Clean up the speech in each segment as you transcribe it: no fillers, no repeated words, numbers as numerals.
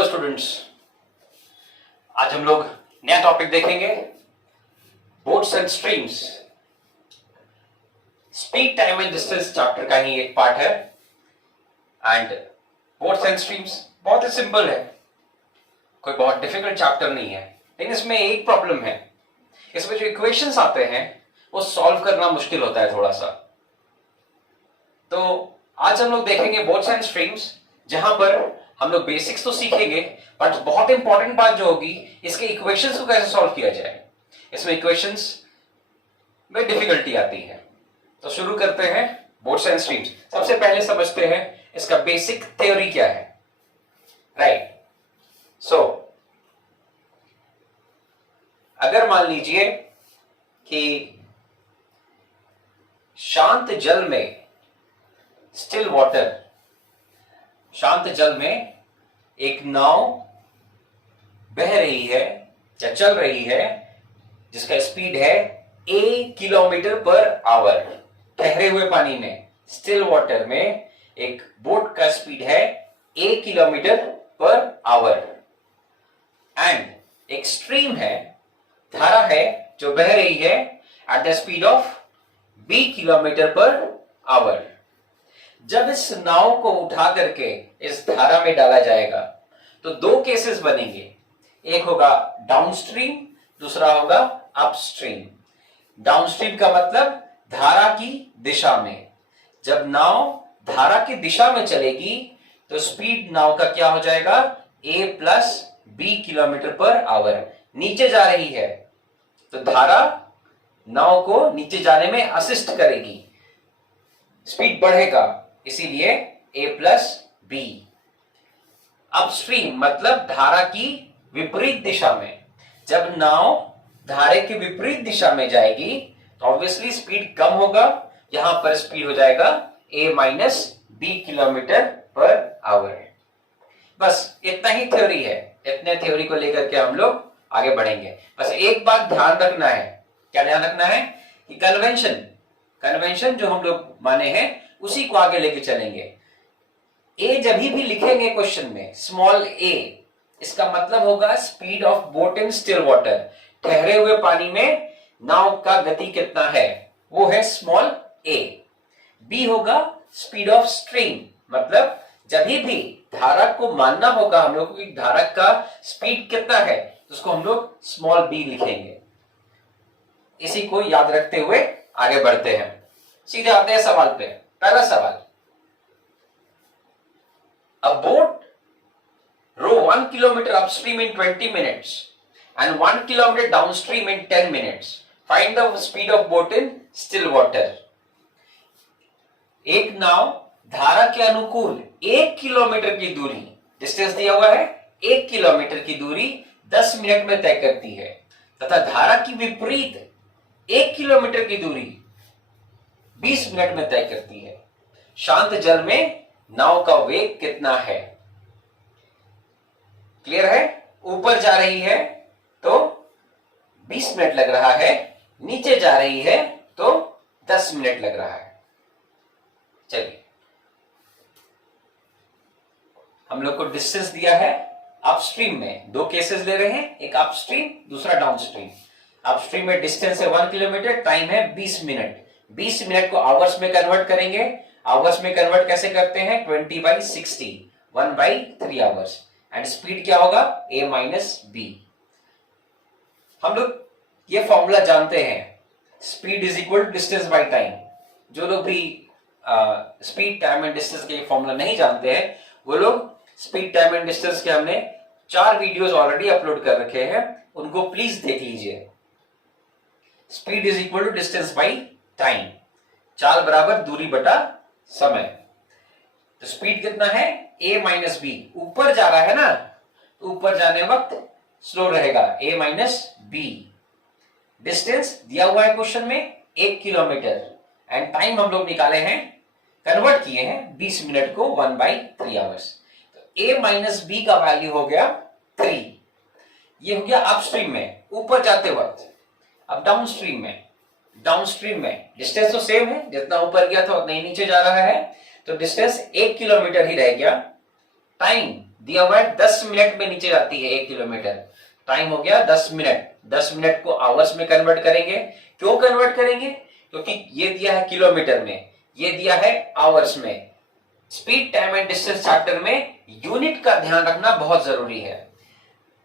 Hello students, आज हम लोग नया टॉपिक देखेंगे। Boats and streams speed time and distance chapter का ही एक पार्ट है। एंड बोट्स एंड स्ट्रीम्स बहुत ही सिंपल है, कोई बहुत डिफिकल्ट चैप्टर नहीं है। लेकिन इसमें एक प्रॉब्लम है, इसमें जो इक्वेशंस आते हैं वो सॉल्व करना मुश्किल होता है थोड़ा सा। तो आज हम लोग देखेंगे बोट्स एंड स्ट्रीम्स, जहां पर हम लोग बेसिक्स तो सीखेंगे, बट बहुत इंपॉर्टेंट बात जो होगी इसके इक्वेशंस को कैसे सॉल्व किया जाए। इसमें इक्वेशंस में डिफिकल्टी आती है। तो शुरू करते हैं बोट्स एंड स्ट्रीम्स। सबसे पहले समझते हैं इसका बेसिक थ्योरी क्या है। राइट, सो अगर मान लीजिए कि शांत जल में, स्टिल वाटर, शांत जल में एक नाव बह रही है या चल रही है जिसका स्पीड है a किलोमीटर पर आवर। ठहरे हुए पानी में, स्टिल वाटर में एक बोट का स्पीड है a kilometre per our. And एक स्ट्रीम है, धारा है जो बह रही है at the speed of b kilometre per our. जब इस नाव को उठा करके इस धारा में डाला जाएगा तो दो केसेस बनेंगे, एक होगा डाउनस्ट्रीम, दूसरा होगा अपस्ट्रीम। डाउनस्ट्रीम का मतलब धारा की दिशा में। जब नाव धारा की दिशा में चलेगी तो स्पीड नाव का क्या हो जाएगा, a plus b kilometre per our. नीचे जा रही है तो धारा नाव को नीचे जाने में असिस्ट करेगी, स्पीड बढ़ेगा, इसीलिए a प्लस बी। अपस्ट्रीम मतलब धारा की विपरीत दिशा में। जब नाव धारे की विपरीत दिशा में जाएगी तो ऑब्वियसली स्पीड कम होगा, यहां पर स्पीड हो जाएगा a minus B kilometre per hour. बस इतना ही थ्योरी है। इतने थ्योरी को लेकर के हम लोग आगे बढ़ेंगे। बस एक बात ध्यान रखना है, क्या ध्यान रखना है कि कन्वेंशन जो हम लोग माने हैं उसी को आगे लेके चलेंगे। ए जब भी लिखेंगे क्वेश्चन में स्मॉल a, इसका मतलब होगा speed of boat in still water. ठहरे हुए पानी में नाव का गति कितना है, वो है स्मॉल a। b होगा स्पीड ऑफ स्ट्रीम, मतलब जब भी धारा को मानना होगा हम लोग को धारा का स्पीड कितना है तो उसको हम लोग स्मॉल b लिखेंगे। इसी को याद रखते हुए आगे बढ़ते हैं। सीधे आते हैं सवाल पे। पहला सवाल, a boat row 1 kilometer upstream in 20 minutes and 1 kilometer downstream in 10 minutes. Find the speed of boat in still water. एक नाव धारा के अनुकूल 1 किलोमीटर की दूरी, डिस्टेंस दिया हुआ है 1 किलोमीटर की दूरी 10 मिनट में तय करती है, तथा धारा की विपरीत 1 किलोमीटर की दूरी 20 मिनट में तय करती है। शांत जल में नाव का वेग कितना है। क्लियर है? ऊपर जा रही है तो 20 मिनट लग रहा है, नीचे जा रही है तो 10 मिनट लग रहा है। चलिए, हम लोग को डिस्टेंस दिया है अपस्ट्रीम में। दो केसेस ले रहे हैं, एक अपस्ट्रीम, दूसरा डाउनस्ट्रीम। अपस्ट्रीम में डिस्टेंस है 1 किलोमीटर, टाइम है 20 मिनट। 20 मिनट को आवर्स में कन्वर्ट करेंगे। आवर्स में कन्वर्ट कैसे करते हैं, 20/60, 1/3 आवर्स। एंड स्पीड क्या होगा, a माइनस बी। हम लोग ये फॉर्मूला जानते हैं, speed is equal to distance by time. जो लोग भी स्पीड टाइम एंड डिस्टेंस के फॉर्मूला नहीं जानते हैं वो लोग स्पीड टाइम एंड डिस्टेंस के हमने 4 वीडियोस ऑलरेडी अपलोड कर रखे हैं, उनको प्लीज देख लीजिए। Speed is equal to distance by time, चाल बराबर दूरी बटा समय। तो स्पीड कितना है, a माइनस बी। ऊपर जा रहा है ना, तो ऊपर जाने वक्त स्लो रहेगा, a माइनस बी। डिस्टेंस दिया हुआ है क्वेश्चन में 1 किलोमीटर, एंड टाइम हम लोग निकाले हैं, कन्वर्ट किए हैं 20 मिनट को 1/3 आवर्स। तो a माइनस बी का वैल्यू हो गया 3। ये हो गया अपस्ट्रीम में, ऊपर जाते वक्त। अब डाउनस्ट्रीम में डिस्टेंस तो सेम है, जितना ऊपर गया था उतना ही नीचे जा रहा है, तो डिस्टेंस 1 किलोमीटर ही रह गया। टाइम दिया हुआ है 10 मिनट में नीचे जाती है 1 किलोमीटर। टाइम हो गया 10 मिनट। 10 मिनट को आवर्स में कन्वर्ट करेंगे। क्यों कन्वर्ट करेंगे? क्योंकि ये दिया है किलोमीटर में, ये दिया है आवर्स में। Speed, time and distance chapter में यूनिट का ध्यान रखना बहुत जरूरी है।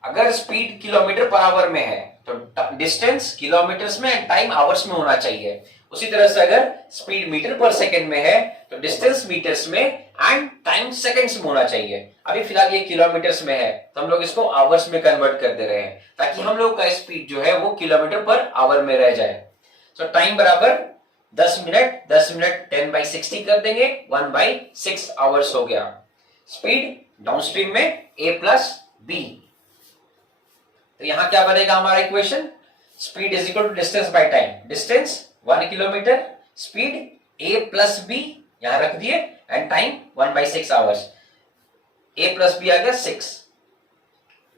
अगर स्पीड किलोमीटर पर आवर में है तो डिस्टेंस किलोमीटर्स में एंड टाइम आवर्स में होना चाहिए। उसी तरह से अगर स्पीड मीटर पर सेकंड में है तो डिस्टेंस मीटर्स में एंड टाइम सेकंड्स में होना चाहिए। अभी फिलहाल ये किलोमीटर्स में है तो हम लोग इसको आवर्स में कन्वर्ट कर दे रहे हैं ताकि हम लोग का स्पीड जो है वो किलोमीटर पर आवर में रह जाए। सो टाइम बराबर 10 मिनट, 10 मिनट 10/60 कर देंगे, 1/6 आवर्स हो गया। स्पीड डाउनस्ट्रीम में a प्लस बी। तो यहां क्या बनेगा हमारा equation? Speed is equal to distance by time. Distance 1 kilometre, speed a plus B यहां रख दिए and time 1/6 hours. a plus B आ गया 6।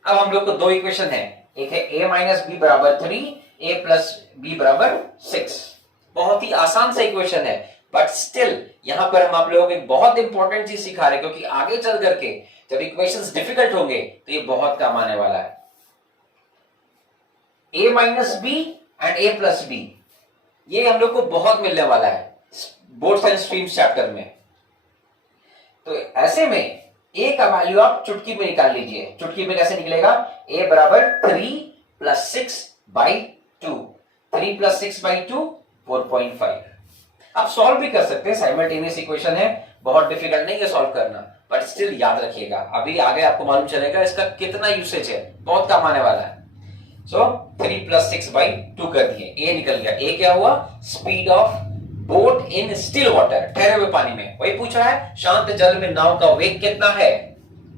अब हम लोग को दो इक्वेशन है, एक है a माइनस बी बराबर 3, a प्लस बी बराबर 6। बहुत ही आसान सा इक्वेशन है बट स्टिल यहां पर हम आप लोगों को एक बहुत इंपॉर्टेंट चीज सिखा रहे हैं क्योंकि आगे चल करके जब इक्वेशंस डिफिकल्ट होंगे तो ये बहुत काम आने वाला है। a minus B and a plus B ये हम लोग को बहुत मिलने वाला है बोर्ड्स एंड स्ट्रीम्स चैप्टर में। तो ऐसे में a का वैल्यू आप चुटकी में निकाल लीजिए। चुटकी में कैसे निकलेगा? a बराबर 3 प्लस 6/2। 3 प्लस 6/2 4.5। आप सॉल्व भी कर सकते हैं, साइमल्टेनियस इक्वेशन है, बहुत डिफिकल्ट नहीं है सॉल्व करना बट स्टिल याद रखिएगा। अभी आगे आपको मालूम चलेगा इसका कितना यूसेज है, बहुत काम आने वाला है। सो 3 प्लस 6/2 कर दिए, ए निकल गया। ए क्या हुआ? Speed of boat in still water, ठहरे हुए पानी में। वही पूछ रहा है शांत जल में नाव का वेग कितना है,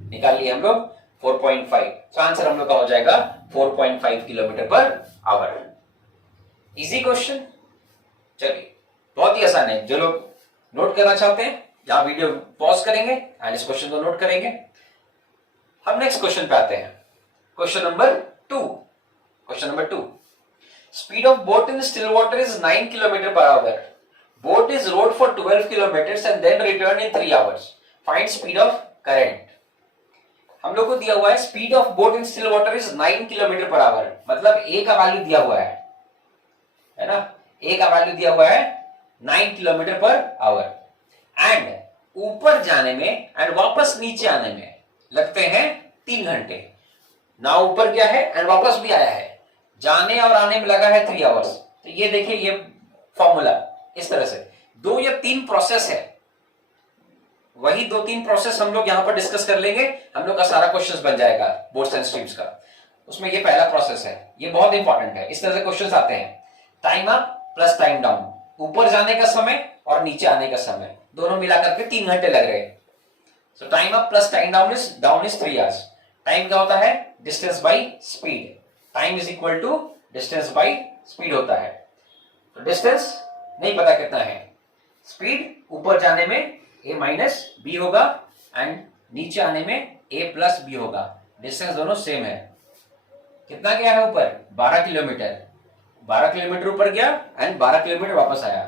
निकाल लिए हम लोग 4.5। तो आंसर हम लोग का हो जाएगा 4.5 kilometre per our. Easy question. चलिए बहुत ही आसान है। जो लोग नोट करना चाहते हैं यहां वीडियो पॉज करेंगे एंड इस क्वेश्चन को नोट करेंगे। हम नेक्स्ट क्वेश्चन पे आते हैं। Question number 2। Question number 2, speed of boat in still water is 9 kilometre per hour. Boat is rowed for 12 kilometres and then return in 3 hours. Find speed of current. हम लोग को दिया हुआ है speed of boat in still water is 9 kilometre per hour, मतलब ए का value दिया हुआ है ना? ए का वैल्यू दिया हुआ है 9 किलोमीटर पर आवर एंड ऊपर जाने में एंड वापस नीचे आने में लगते हैं 3 घंटे। नाव ऊपर गया है एंड वापस भी आया है, जाने और आने में लगा है 3 आवर्स। तो ये देखिए ये फॉर्मूला इस तरह से 2 या 3 प्रोसेस है, वही 2-3 प्रोसेस हम लोग यहां पर डिस्कस कर लेंगे। हम लोग का सारा क्वेश्चन बन जाएगा बोर्ड्स एंड स्ट्रीम्स का। उसमें ये पहला प्रोसेस है, ये बहुत इंपॉर्टेंट है। इस तरह से क्वेश्चन आते हैं, time up plus time down, ऊपर जाने का समय और नीचे आने का समय दोनों मिलाकर के 3 घंटे लग रहे हैं। So time up plus time down is 3 hours. Time क्या होता है? Distance by speed. Time is equal to distance by speed होता है। तो डिस्टेंस नहीं पता कितना है, स्पीड ऊपर जाने में a माइनस बी होगा एंड नीचे आने में a प्लस बी होगा। डिस्टेंस दोनों सेम है। कितना गया है ऊपर? 12 किलोमीटर। 12 किलोमीटर ऊपर गया एंड 12 किलोमीटर वापस आया।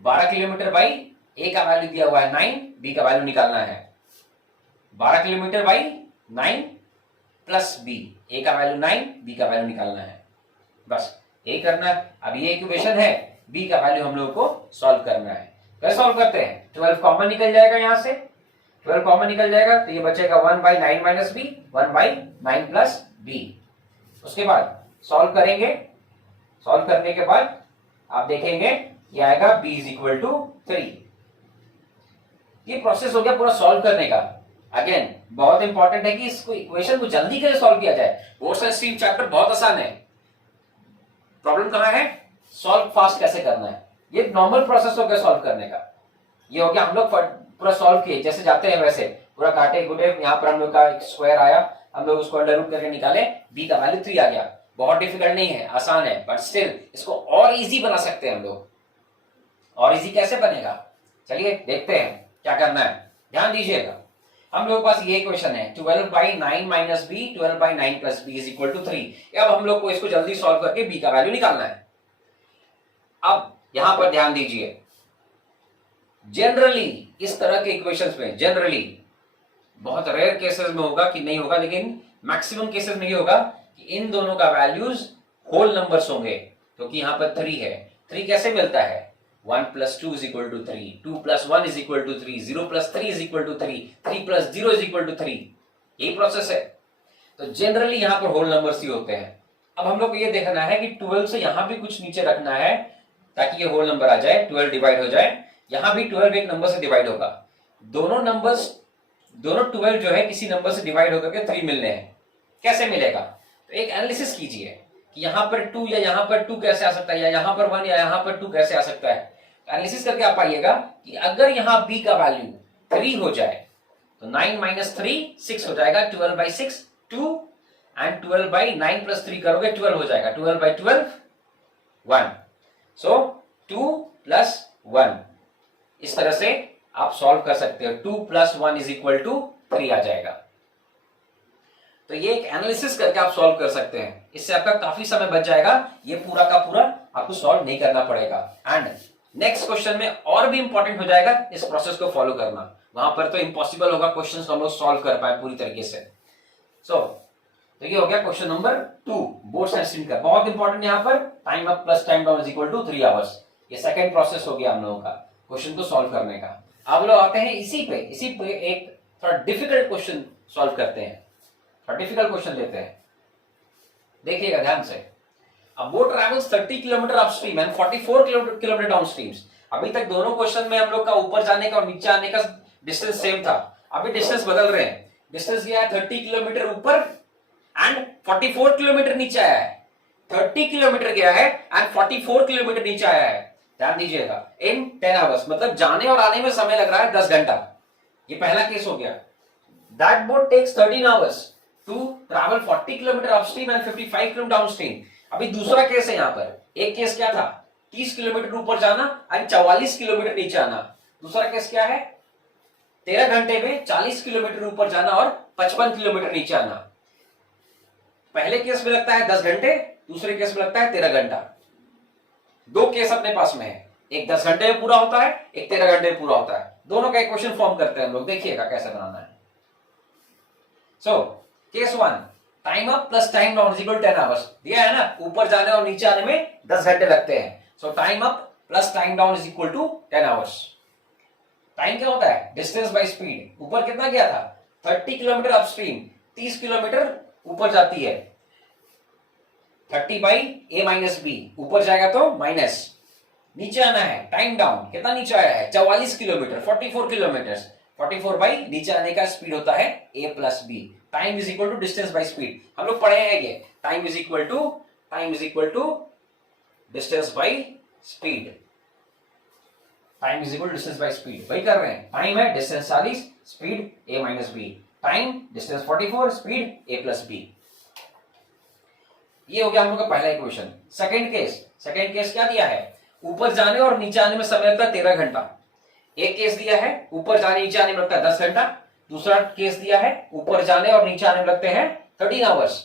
12 किलोमीटर बाई a का वैल्यू दिया हुआ है 9, b का वैल्यू निकालना है। 12 kilometre by 9 plus b, a का वैल्यू 9, b का वैल्यू निकालना है। बस यही करना है। अब ये इक्वेशन है, b का वैल्यू हम लोग को सॉल्व करना है। कैसे सॉल्व करते हैं? 12 कॉमन निकल जाएगा, यहां से 12 कॉमन निकल जाएगा तो ये बचेगा 1/9 माइनस बी, 1/9 प्लस बी। उसके बाद सॉल्व करेंगे, सॉल्व करने के बाद आप देखेंगे ये आएगा b इज इक्वल टू 3। ये प्रोसेस हो गया पूरा सॉल्व करने का। अगेन बहुत इंपॉर्टेंट है कि इसको इक्वेशन को जल्दी कैसे सॉल्व किया जाए। बोर्ड्स एंड स्ट्रीम चैप्टर बहुत आसान है, प्रॉब्लम कहां है? सॉल्व फास्ट कैसे करना है। ये नॉर्मल प्रोसेस हो गया सॉल्व करने का। ये हो गया हम लोग पूरा सॉल्व किए जैसे जाते हैं वैसे, पूरा काटे गुटे। यहाँ पर हम लोग का एक स्क्वायर आया, हम लोग उसको अंडर रूट करके निकाले, b का वैल्यू 3 आ गया। बहुत डिफिकल्ट नहीं है, आसान है बट स्टिल इसको और इजी बना सकते हैं हम लोग। और इजी कैसे बनेगा चलिए देखते हैं क्या करना है, ध्यान दीजिएगा। हम लोग के पास ये क्वेश्चन है 12/9 minus B, 12/9 plus B is equal to 3। अब हम लोग को इसको जल्दी सॉल्व करके b का वैल्यू निकालना है। अब यहां पर ध्यान दीजिए, जनरली इस तरह के इक्वेशंस में जनरली बहुत रेयर केसेस में होगा कि नहीं होगा, लेकिन मैक्सिमम केसेस में ये होगा कि इन दोनों का वैल्यूज होल नंबर्स होंगे, क्योंकि यहां पर 3 है। 3 कैसे मिलता है? 1 + 2 = 3, 2 + 1 = 3, 0 + 3 = 3, 3 + 0 = 3। यही प्रोसेस है। तो जनरली यहां पर होल नंबर्स ही होते हैं। अब हम लोग को ये देखना है कि 12 से यहां भी कुछ नीचे रखना है ताकि ये होल नंबर आ जाए, 12 डिवाइड हो जाए। यहां भी 12 एक नंबर से डिवाइड होगा। दोनों 12 जो है किसी नंबर से डिवाइड होकर के 3 मिलने हैं। कैसे मिलेगा? तो एक एनालिसिस कीजिए कि यहां पर 2 या यहां पर 2 कैसे आ सकता है, या यहां पर 1 या यहां पर 2 कैसे आ सकता है। एनालिसिस करके आप पाइएगा कि अगर यहां b का वैल्यू 3 हो जाए तो 9 - 3 6 हो जाएगा, 12/6 2, एंड 12/9 + 3 करोगे 12 हो जाएगा, 12/12 1। सो 2 + 1 इस तरह से आप सॉल्व कर सकते हो। 2 + 1 = 3 आ जाएगा। तो ये एक एनालिसिस करके आप सॉल्व कर सकते हैं। इससे आपका काफी समय बच जाएगा, ये पूरा का पूरा आपको सॉल्व नहीं करना पड़ेगा। एंड नेक्स्ट क्वेश्चन में और भी इंपॉर्टेंट हो जाएगा इस प्रोसेस को फॉलो करना। वहां पर तो इम्पॉसिबल होगा क्वेश्चन हम लोग सॉल्व कर पाए पूरी तरीके से। तो ये हो गया question number 2, boards and stream का। बहुत इंपॉर्टेंट यहाँ पर time up + time down = 3 hours. ये सेकंड प्रोसेस हो गया हम लोगों का क्वेश्चन को सॉल्व करने का। अब लोग आते हैं इसी पे एक थोड़ा डिफिकल्ट क्वेश्चन सॉल्व करते हैं। थोड़ा डिफिकल्ट क्वेश्चन लेते हैं, देखिएगा ध्यान से। A boat travels 30 kilometre upstream and 44 kilometre downstream. अभी तक दोनों क्वेश्चन में हम लोग का ऊपर जाने का और नीचे आने का डिस्टेंस सेम था। अभी डिस्टेंस बदल रहे हैं। डिस्टेंस गया है 30 किलोमीटर ऊपर एंड 44 किलोमीटर नीचे आया है। 30 किलोमीटर गया है एंड 44 किलोमीटर नीचे आया है। ध्यान दीजिएगा, इन 10 आवर्स, मतलब जाने और आने में समय लग रहा है 10 घंटा। ये पहला केस हो गया। That boat takes 13 hours to travel 40 kilometre upstream and 55 kilometre downstream. अभी दूसरा केस है यहाँ पर। एक केस क्या था? 30 किलोमीटर ऊपर जाना एंड 44 किलोमीटर नीचे आना। दूसरा केस क्या है? 13 घंटे में 40 किलोमीटर ऊपर जाना और 55 किलोमीटर नीचे आना। पहले केस में लगता है 10 घंटे, दूसरे केस में लगता है 13 घंटा। दो केस अपने पास में है, एक 10 घंटे में पूरा होता है, एक 13 घंटे में पूरा होता है। दोनों का इक्वेशन फॉर्म करते हैं हम लोग, देखिएगा कैसे बनाना है। So case 1, time up + time down = 10 hours दिया है ना। ऊपर जाने और नीचे आने में 10 घंटे लगते हैं। So time up + time down = 10 hours. Time क्या होता है? Distance by speed. ऊपर कितना गया था? 30 किलोमीटर अपस्ट्रीम, 30 किलोमीटर ऊपर जाती है। 30/a - b, ऊपर जाएगा तो माइनस। नीचे आना है, टाइम डाउन, कितना नीचे आया है? 44 किलोमीटर, 44 किलोमीटर। 44 बाई नीचे आने का स्पीड होता है a + b। Time = distance by speed. हम लोग पढ़े हैं ये, time = distance by speed. Time = distance by speed, वही कर रहे हैं। टाइम है distance 40, speed a - b। Time distance 44, speed a + b। ये हो गया हम लोग का पहला इक्वेशन। सेकंड केस क्या दिया है? ऊपर जाने और नीचे आने में समय लगता है 13 घंटा। एक केस दिया है ऊपर जाने नीचे आने में लगता है 10 घंटा। दूसरा केस दिया है ऊपर जाने और नीचे आने में लगते हैं 13 आवर्स।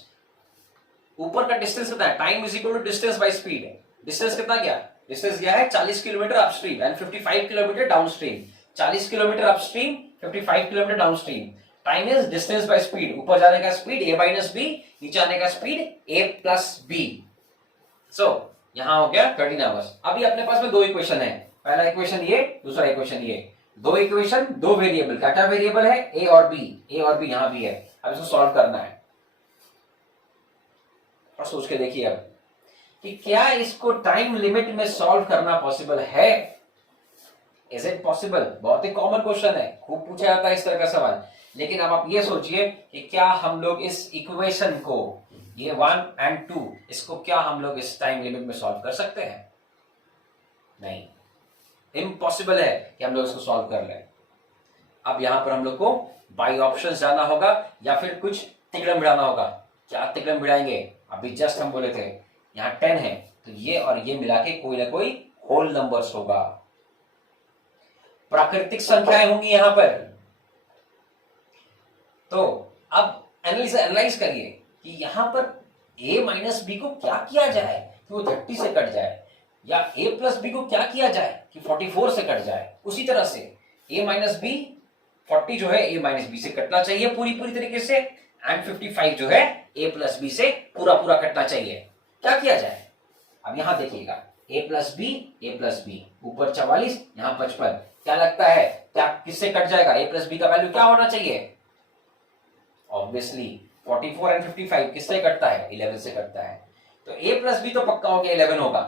ऊपर का डिस्टेंस कितना है? Time = distance by speed. Distance कितना गया? डिस्टेंस गया है 40 kilometre upstream and 55 kilometre downstream. 40 kilometre upstream, 55 kilometre downstream. Time is distance by speed. ऊपर जाने का स्पीड a - b, नीचे आने का स्पीड a + b। सो यहां हो गया 13 आवर्स। अभी अपने पास में दो इक्वेशन है। पहला इक्वेशन ये, दूसरा इक्वेशन ये। दो इक्वेशन, दो वेरिएबल। क्या वेरिएबल है? a और b यहां भी है। अब इसको सॉल्व करना है। और सोच के देखिए अब कि क्या इसको टाइम लिमिट में सॉल्व करना पॉसिबल है? Is it possible? बहुत ही कॉमन क्वेश्चन है, खूब पूछा जाता है इस तरह का सवाल। लेकिन अब आप ये सोचिए कि क्या हम लोग इस इक्वेशन को, ये 1 और 2, इसको क्या हम लोग इस टाइम लिमिट में सॉल्व कर सकते हैं? नहीं, इम्पॉसिबल है कि हम लोग इसको सॉल्व कर लें। अब यहां पर हम लोग को बाई ऑप्शन जाना होगा या फिर कुछ तिकड़म भिड़ाना होगा। क्या तिकड़म भिड़ाएंगे? अभी जस्ट हम बोले थे यहां 10 है तो ये और ये मिला के कोई ना कोई होल नंबर्स होगा, प्राकृतिक संख्याएं होंगी यहां पर। तो अब एनालाइज करिए कि यहां पर a - b को क्या किया जाए कि वो 30 से कट जाए, या a + b को क्या किया जाए कि 44 से कट जाए। उसी तरह से a - b 40 जो है a माइनस बी से कटना चाहिए पूरी तरीके से, एंड 55 जो है a प्लस बी से पूरा कटना चाहिए। क्या किया जाए? अब यहां देखिएगा, a प्लस बी, ऊपर 44, यहां 55। क्या लगता है, क्या किससे कट जाएगा? a प्लस बी का वैल्यू क्या होना चाहिए? ऑब्वियसली 44 एंड 55 किससे कटता है? 11 से कटता है। तो a प्लस बी तो पक्का हो गया 11 होगा।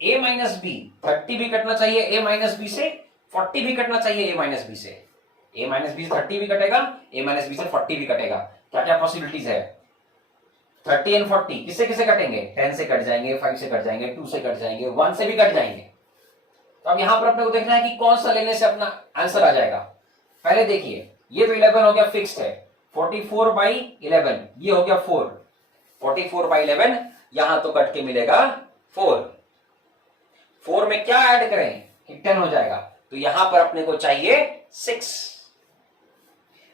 a माइनस बी 30 भी कटना चाहिए a माइनस बी से, 40 भी कटना चाहिए a माइनस बी से। a माइनस बी से 30 भी कटेगा, a माइनस बी से 40 भी कटेगा। क्या क्या पॉसिबिलिटीज है? 30 एंड 40 किससे कटेंगे? 10 से कट जाएंगे, 5 से कट जाएंगे, 2 से कट जाएंगे, 1 से भी कट जाएंगे। तो अब यहां पर अपने को देखना है कि कौन सा लेने से अपना आंसर आ जाएगा। पहले देखिए, ये तो 11 हो गया, फिक्स्ड है। 44 बाई 11 ये हो गया 4। 44 बाई 11 यहां तो कट के मिलेगा 4। 4 में क्या ऐड करें कि 10 हो जाएगा, तो यहां पर अपने को चाहिए 6।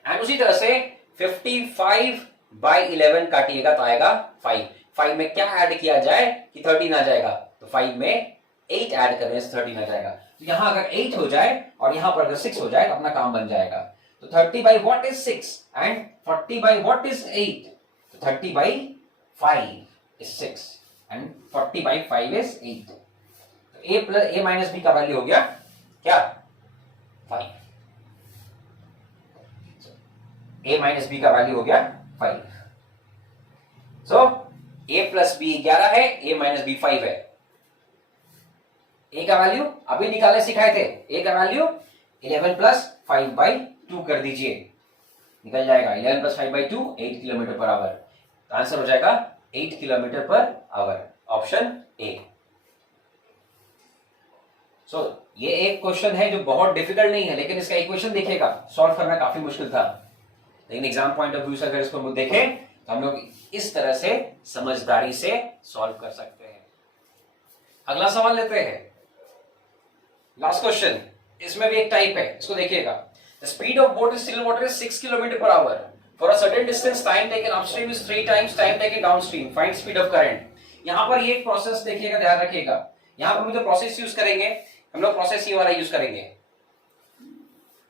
एंड उसी तरह से 55 बाई 11 काटिएगा तो आएगा 5। 5 में क्या ऐड किया जाए कि 13 आ जाएगा, तो 5 में 8 ऐड करने से 13 आ जाएगा। तो यहां अगर 8 हो जाए और यहां पर अगर 6 हो जाए तो अपना काम बन जाएगा। तो 30 by what is 6 and 40 by what is 8? तो 30 by 5 is 6 and 40 by 5 is 8। तो a माइनस बी का वैल्यू हो गया क्या? 5। a माइनस बी का वैल्यू हो गया 5। सो a प्लस बी 11 है, a माइनस बी 5 है। a का वैल्यू अभी निकाले सिखाए थे, a का वैल्यू 11 प्लस 5 बाई 2 कर दीजिए, निकल जाएगा 11 plus 5 by 2 8 kilometre per our. तो आंसर हो जाएगा 8 kilometre per our, option A. सो ये एक क्वेश्चन है जो बहुत डिफिकल्ट नहीं है, लेकिन इसका इक्वेशन देखिएगा सॉल्व करना काफी मुश्किल था, लेकिन एग्जाम पॉइंट ऑफ व्यू से अगर इसको हम लोग देखें तो हम लोग इस तरह से समझदारी से सॉल्व कर सकते हैं। अगला सवाल लेते हैं, लास्ट क्वेश्चन। इसमें भी एक टाइप है, इसको देखिएगा। The speed of boat in still water is 6 kilometre per our. For a certain distance time taken upstream is 3 times time taken downstream. Find speed of current. यहां पर ये एक प्रोसेस देखिएगा, ध्यान रखिएगा। यहां पर हम जो प्रोसेस यूज करेंगे, हम लोग प्रोसेस ये वाला यूज करेंगे,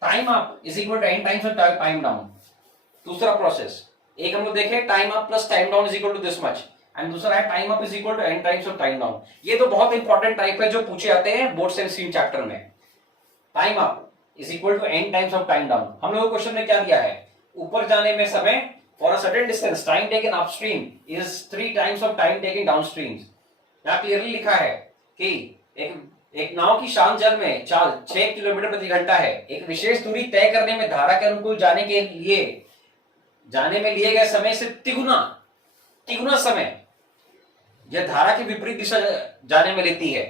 time up is equal to n times of time down. दूसरा प्रोसेस, एक हम लोग देखें time up plus time down is equal to this much, and दूसरा है time up is equal to n times of time down. ये तो बहुत इंपॉर्टेंट टाइप है जो पूछे जाते हैं बोर्ड्स एंड स्ट्रीम चैप्टर में। Time up is equal to n times of time down. हम लोग क्वेश्चन में क्या दिया है, ऊपर जाने में समय for a certain distance time taken upstream is 3 times of time taken downstream. यहां क्लियरली लिखा है कि एक नाव की शांत जल में चाल 6 किलोमीटर प्रति घंटा है। एक विशेष दूरी तय करने में धारा के अनुकूल जाने में लिए गए समय से तिगुना समय यह धारा की विपरीत दिशा जाने में लेती है।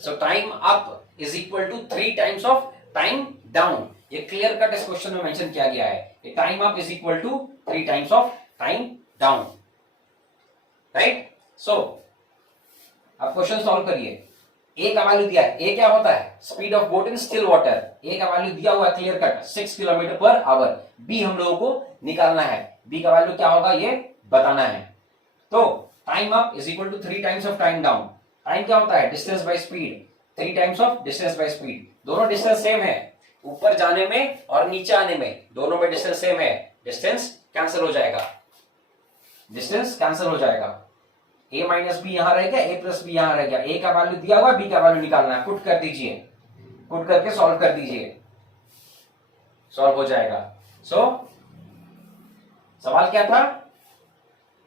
So time up is equal to 3 times of time down. ये क्लियर कट इस क्वेश्चन में मेंशन किया गया है। Time up is equal to 3 times of time down, right. So अब क्वेश्चन सॉल्व करिए। ए का वैल्यू दिया है, ए क्या होता है, speed of boat in still water. A का वैल्यू दिया हुआ clear cut 6 kilometre per hour. B हम लोगों को निकालना है, बी का वैल्यू क्या होगा ये बताना है। तो time up is equal to 3 times of time down. Time क्या होता है, distance by speed, 3 times of distance by speed. दोनों डिस्टेंस सेम है, ऊपर जाने में और नीचे आने में दोनों में डिस्टेंस सेम है। डिस्टेंस कैंसिल हो जाएगा, डिस्टेंस कैंसिल हो जाएगा। a माइनस बी यहां रह गया, a प्लस बी यहां रह गया। a का वैल्यू दिया हुआ, b का वैल्यू निकालना है। पुट कर दीजिए, पुट करके सॉल्व कर दीजिए, सॉल्व हो जाएगा। सो सवाल क्या था,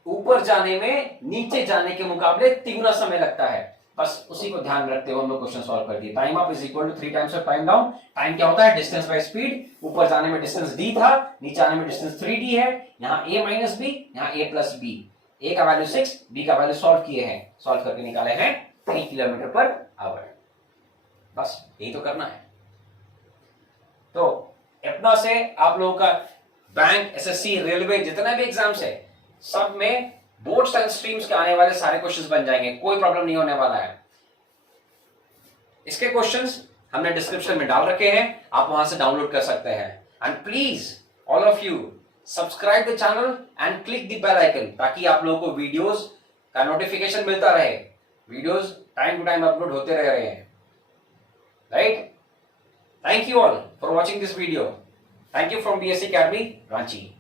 ऊपर जाने में नीचे जाने के मुकाबले तिगुना समय लगता है। बस उसी को ध्यान रखते हुए हम लोग क्वेश्चन सॉल्व कर दिए। Time up is equal to 3 times of time down. Time क्या होता है, डिस्टेंस बाय स्पीड। ऊपर जाने में डिस्टेंस d था, नीचे आने में डिस्टेंस 3d है। यहाँ a माइनस बी, यहाँ a प्लस बी। a का वैल्यू 6, b का वैल्यू सॉल्व किए हैं, सॉल्व करके निकाले हैं 3 किलोमीटर पर आवर। बस यही तो करना है। तो अपना से आप लोगों का बैंक, एसएससी, रेलवे जितना भी एग्जाम्स है सब में बोर्ड्स एंड स्ट्रीम्स के आने वाले सारे क्वेश्चंस बन जाएंगे, कोई प्रॉब्लम नहीं होने वाला है। इसके क्वेश्चंस हमने डिस्क्रिप्शन में डाल रखे हैं, आप वहां से डाउनलोड कर सकते हैं। And please all of you subscribe the channel and click the bell icon, ताकि आप लोगों को वीडियोस का नोटिफिकेशन मिलता रहे। Videos time to time upload होते रह रहे हैं, right. Thank you all for watching this video. Thank you from BSc Academy, Ranchi.